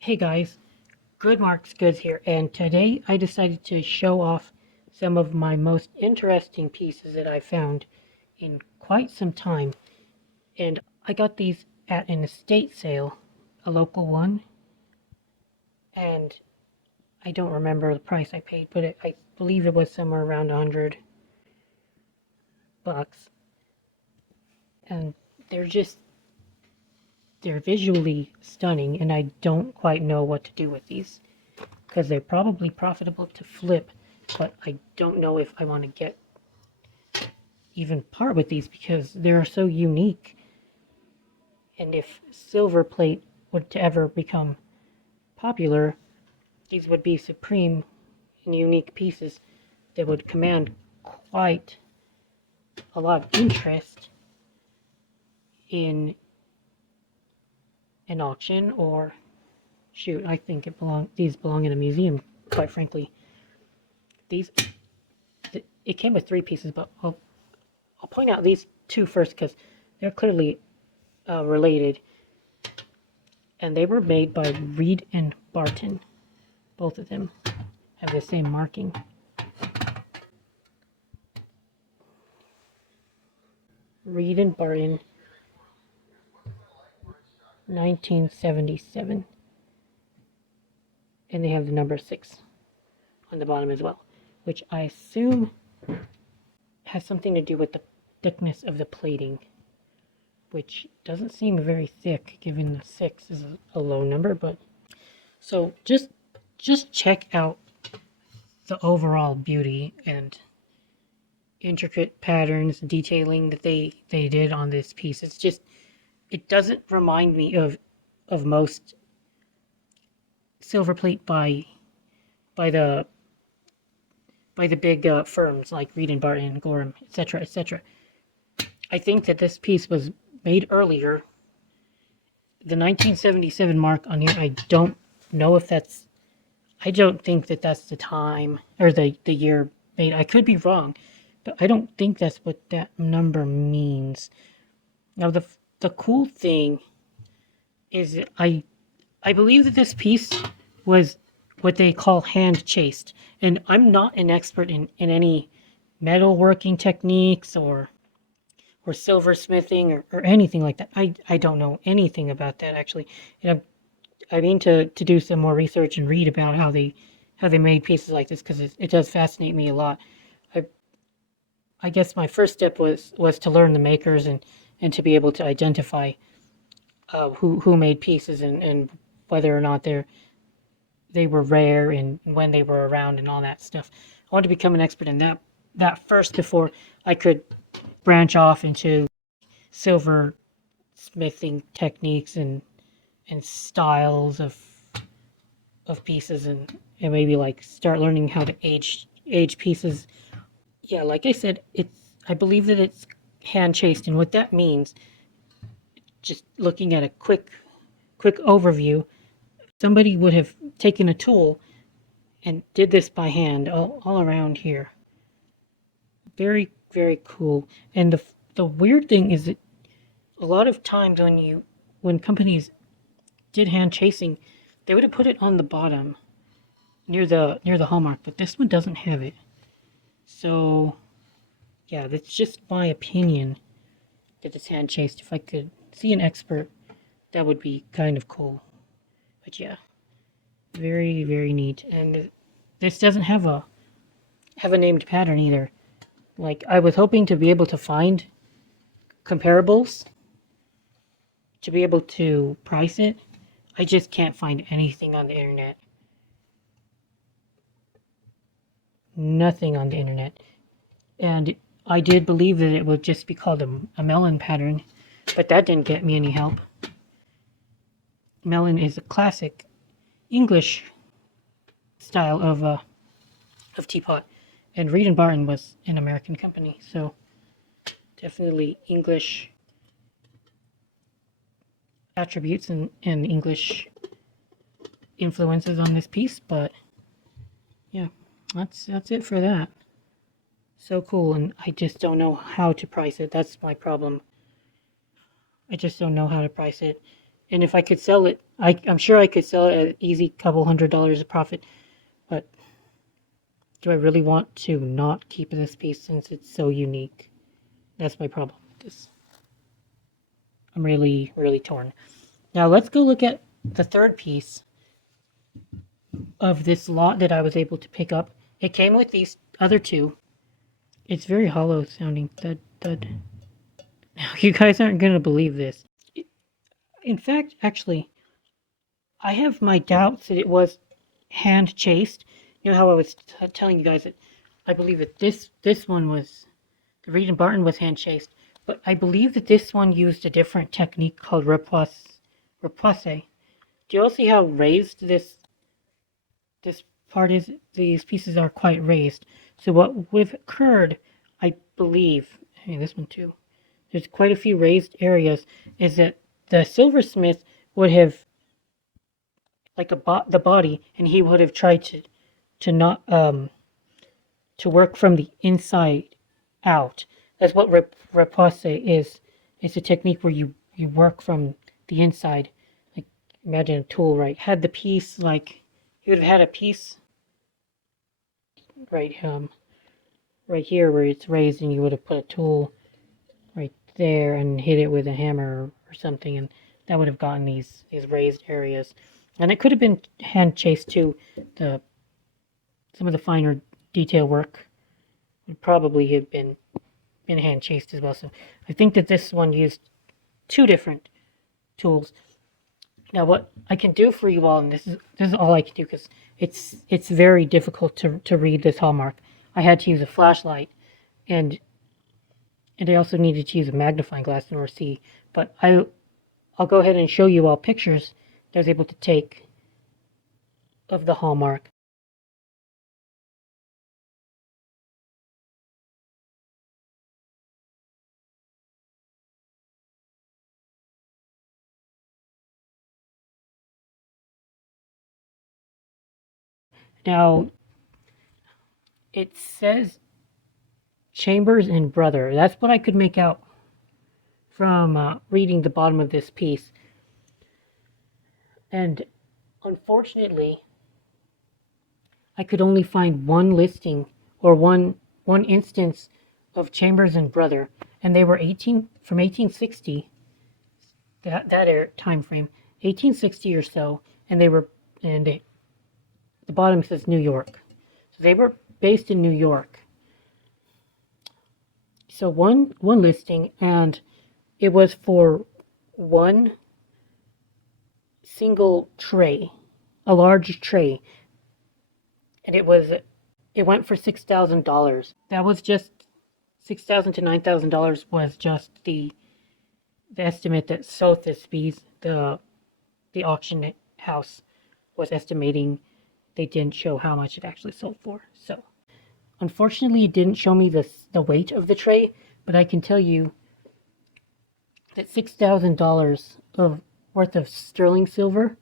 Hey guys, Good Marks Goods here, and today I decided to show off some of my most interesting pieces that I found in quite some time. And I got these at an estate sale, a local one, and I don't remember the price I paid, but I believe it was somewhere around $100. And they're just, they're visually stunning, and I don't quite know what to do with these because they're probably profitable to flip, but I don't know if I want to get even part with these because they're so unique. And if Silverplate were to ever become popular, these would be supreme and unique pieces that would command quite a lot of interest in an auction, or shoot, I think these belong in a museum, quite frankly. These it came with three pieces, but I'll point out these two first because they're clearly related, and they were made by Reed and Barton. Both of them have the same marking. Reed and Barton, 1977. And they have the number 6 on the bottom as well, which I assume has something to do with the thickness of the plating, which doesn't seem very thick given the 6 is a low number. But so just check out the overall beauty and intricate patterns detailing that they did on this piece. It doesn't remind me of most silverplate by the big firms like Reed and Barton, Gorham, etc., etc. I think that this piece was made earlier. The 1977 mark on here, I don't know if that's. I don't think that that's the time or the year made. I could be wrong, but I don't think that's what that number means. Now the cool thing is I believe that this piece was what they call hand chased. And I'm not an expert in any metalworking techniques or silversmithing or anything like that. I don't know anything about that actually. And I mean to do some more research and read about how they made pieces like this because it does fascinate me a lot. I I guess my first step was to learn the makers and to be able to identify who made pieces and whether or not they were rare and when they were around and all that stuff. I wanted to become an expert in that first before I could branch off into silver smithing techniques and styles of pieces and maybe like start learning how to age pieces. Yeah, like I said, I believe that it's hand chased, and what that means, just looking at a quick overview, somebody would have taken a tool and did this by hand all around here. Very, very cool. And the weird thing is that a lot of times when companies did hand chasing, they would have put it on the bottom near the hallmark, but this one doesn't have it. So yeah, that's just my opinion that it's hand chased. If I could see an expert, that would be kind of cool. But yeah, very, very neat. And this doesn't have a named pattern either. Like I was hoping to be able to find comparables to be able to price it. I just can't find anything on the internet. Nothing on the internet. And I did believe that it would just be called a melon pattern, but that didn't get me any help. Melon is a classic English style of teapot, and Reed and Barton was an American company, so definitely English attributes and English influences on this piece. But yeah, that's it for that. So cool, and I just don't know how to price it. That's my problem. I just don't know how to price it. And if I could sell it, I'm sure I could sell it at an easy couple $100 of profit. But do I really want to not keep this piece since it's so unique? That's my problem with this. I'm really, really torn. Now let's go look at the third piece of this lot that I was able to pick up. It came with these other two. It's very hollow sounding. Thud, thud. Now, you guys aren't going to believe this. In fact, actually, I have my doubts that it was hand chased. You know how I was telling you guys that I believe that this one was, the Reed and Barton was hand chased, but I believe that this one used a different technique called repousse. Do you all see how raised this part is? These pieces are quite raised. So what would have occurred, I believe, hey, this one too, there's quite a few raised areas, is that the silversmith would have, like the body, and he would have tried to not to work from the inside out. That's what repousse is. It's a technique where you work from the inside. Like, imagine a tool, right? Had the piece, like, you would have had a piece right here where it's raised, and you would have put a tool right there and hit it with a hammer or something, and that would have gotten these raised areas. And it could have been hand chased too. Some of the finer detail work would probably have been hand chased as well. So I think that this one used two different tools. Now what I can do for you all, and this is all I can do because it's very difficult to read this hallmark. I had to use a flashlight, and I also needed to use a magnifying glass in order to see. But I'll go ahead and show you all pictures that I was able to take of the hallmark. Now, it says Chambers and Brother. That's what I could make out from reading the bottom of this piece. And unfortunately, I could only find one listing or one instance of Chambers and Brother, and they were from 1860. That time frame, 1860 or so, and the bottom says New York. So they were based in New York. So one listing, and it was for one single tray, a large tray, and it went for $6,000. That was just $6,000 to $9,000 was just the estimate that Sotheby's, the auction house, was estimating. They didn't show how much it actually sold for. So unfortunately, it didn't show me the weight of the tray, but I can tell you that $6,000 of worth of sterling silver,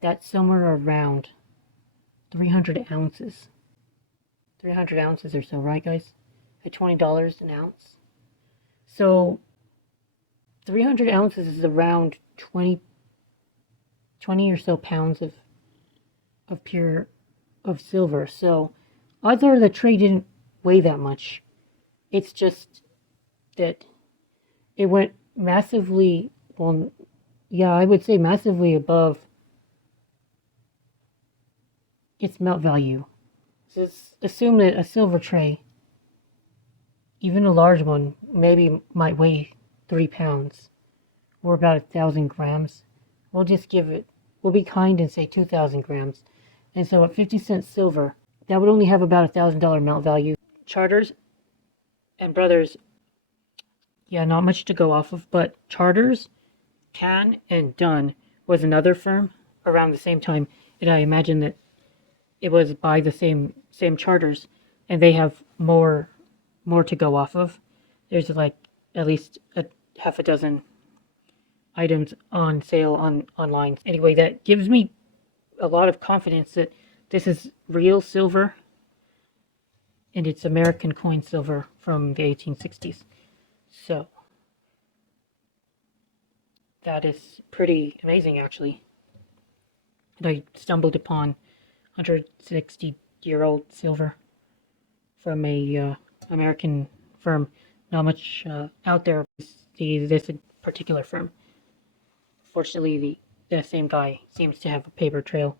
that's somewhere around 300 ounces. 300 ounces or so, right, guys? At $20 an ounce. So 300 ounces is around 20 or so pounds of pure silver. So odds are the tray didn't weigh that much. It's just that it went massively, well, yeah, I would say massively above its melt value. Just assume that a silver tray, even a large one, maybe might weigh 3 pounds or about 1,000 grams. We'll be kind and say 2,000 grams. And so at 50 cents silver, that would only have about $1,000 melt value. Charters and Brothers, yeah, not much to go off of, but Charters, Can, and Dunn was another firm around the same time, and I imagine that it was by the same charters, and they have more to go off of. There's like at least half a dozen items on sale online. Anyway, that gives me a lot of confidence that this is real silver, and it's American coin silver from the 1860s. So that is pretty amazing, actually. And I stumbled upon 160-year-old silver from a American firm. Not much out there. This particular firm. Fortunately, the same guy seems to have a paper trail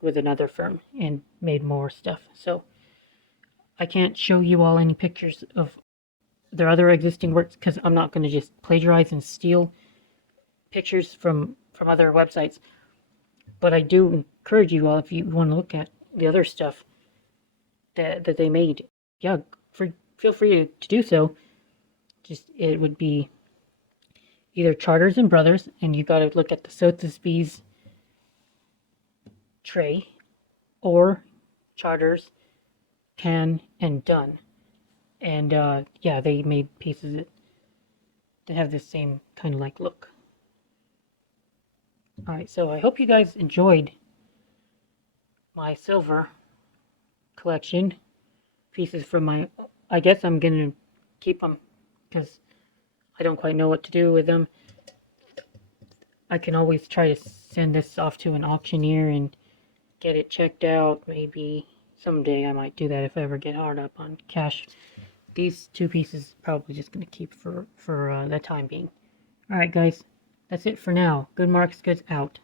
with another firm and made more stuff. So I can't show you all any pictures of their other existing works because I'm not going to just plagiarize and steal pictures from other websites. But I do encourage you all, if you want to look at the other stuff that they made, yeah, feel free to do so. Just it would be either Charters and Brothers, and you got to look at the Sotheby's tray, or Charters, Can, and Dunn. And yeah, they made pieces that have the same kind of like look. Alright, so I hope you guys enjoyed my silver collection. Pieces from my, I guess I'm gonna keep them because I don't quite know what to do with them. I can always try to send this off to an auctioneer and get it checked out. Maybe someday I might do that if I ever get hard up on cash. These two pieces probably just going to keep for the time being. Alright guys, that's it for now. Good Marks Goods out.